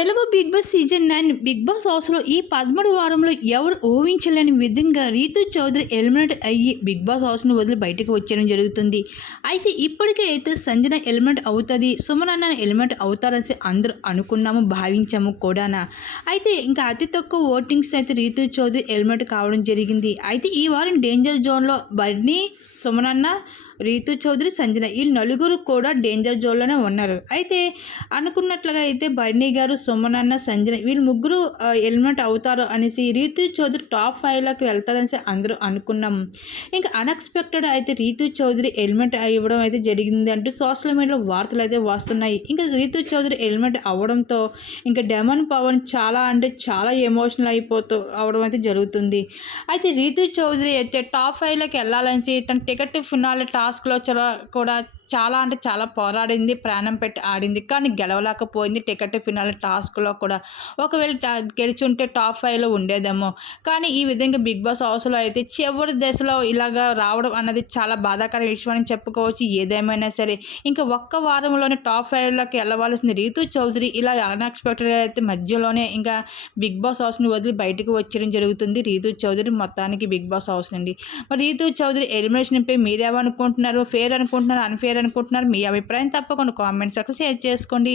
Telugu Bigg Boss season nine Bigg Boss హౌస్లో ఈ పదమూడు వారంలో ఎవరు ఊహించలేని విధంగా రీతు చౌదరి ఎలిమినేట్ అయ్యి బిగ్ బాస్ హౌస్ను వదిలి బయటకు వచ్చేయడం జరుగుతుంది. అయితే ఇప్పటికే అయితే సంజన ఎలిమినేట్ అవుతుంది సుమనన్న ఎలిమినేట్ అవుతారని అందరూ అనుకున్నాము భావించాము కూడానా. అయితే ఇంకా అతి తక్కువ ఓటింగ్స్ అయితే రీతు చౌదరి ఎలిమినేట్ కావడం జరిగింది. అయితే ఈ వారం డేంజర్ జోన్లో బర్నీ సుమనన్న రీతు చౌదరి సంజన ఈ నలుగురు కూడా డేంజర్ జోన్లోనే ఉన్నారు. అయితే అనుకున్నట్లుగా అయితే బర్నీ గారు సుమనన్న సంజన వీళ్ళు ముగ్గురు ఎలిమినేట్ అవుతారు అనేసి రీతు చౌదరి టాప్ ఫైవ్లోకి వెళ్తారనేసి అందరూ అనుకున్నాం. ఇంకా అన్ఎక్స్పెక్టెడ్ అయితే రీతు చౌదరి ఎలిమెంట్ ఇవ్వడం అయితే జరిగింది అంటూ సోషల్ మీడియాలో వార్తలు అయితే వస్తున్నాయి. ఇంకా రీతు చౌదరి ఎలిమెంట్ అవ్వడంతో ఇంకా డెమన్ పవన్ చాలా అంటే చాలా ఎమోషనల్ అయిపోతూ అవడం అయితే జరుగుతుంది. అయితే రీతు చౌదరి అయితే టాప్ ఫైవ్లోకి వెళ్ళాలనేసి తన టికెట్ ఫినాల్ టాస్క్లో చాలా కూడా చాలా అంటే చాలా పోరాడింది ప్రాణం పెట్టి ఆడింది. కానీ గెలవలేకపోయింది. టికెట్ ఫినాల్ టాస్క్లో కూడా. ఒకవేళ టా- గెలిచి ఉంటే టాప్ ఫైవ్లో ఉండేదేమో. కానీ ఈ విధంగా బిగ్ బాస్ హౌస్లో అయితే చివరి దశలో ఇలాగా రావడం అన్నది చాలా బాధాకర విషయం అని చెప్పుకోవచ్చు. ఏదేమైనా సరే. ఇంకా ఒక్క వారంలోనే టాప్ ఫైవ్లోకి వెళ్ళవలసిన రీతు చౌదరి. ఇలా అన్ఎక్స్పెక్టెడ్గా అయితే మధ్యలోనే ఇంకా బిగ్ బాస్ హౌస్ని వదిలి బయటకు వచ్చేయడం జరుగుతుంది రీతు చౌదరి మొత్తానికి బిగ్ బాస్ హౌస్ అండి మరి రీతు చౌదరి ఎలిమినేషన్పై మీరేమనుకుంటున్నారు? ఫేర్ అనుకుంటున్నారు? అన్ఫేర్ అనుకుంటున్నారు మీ అభిప్రాయం తప్పకుండా కామెంట్స్ షేర్ చేసుకోండి.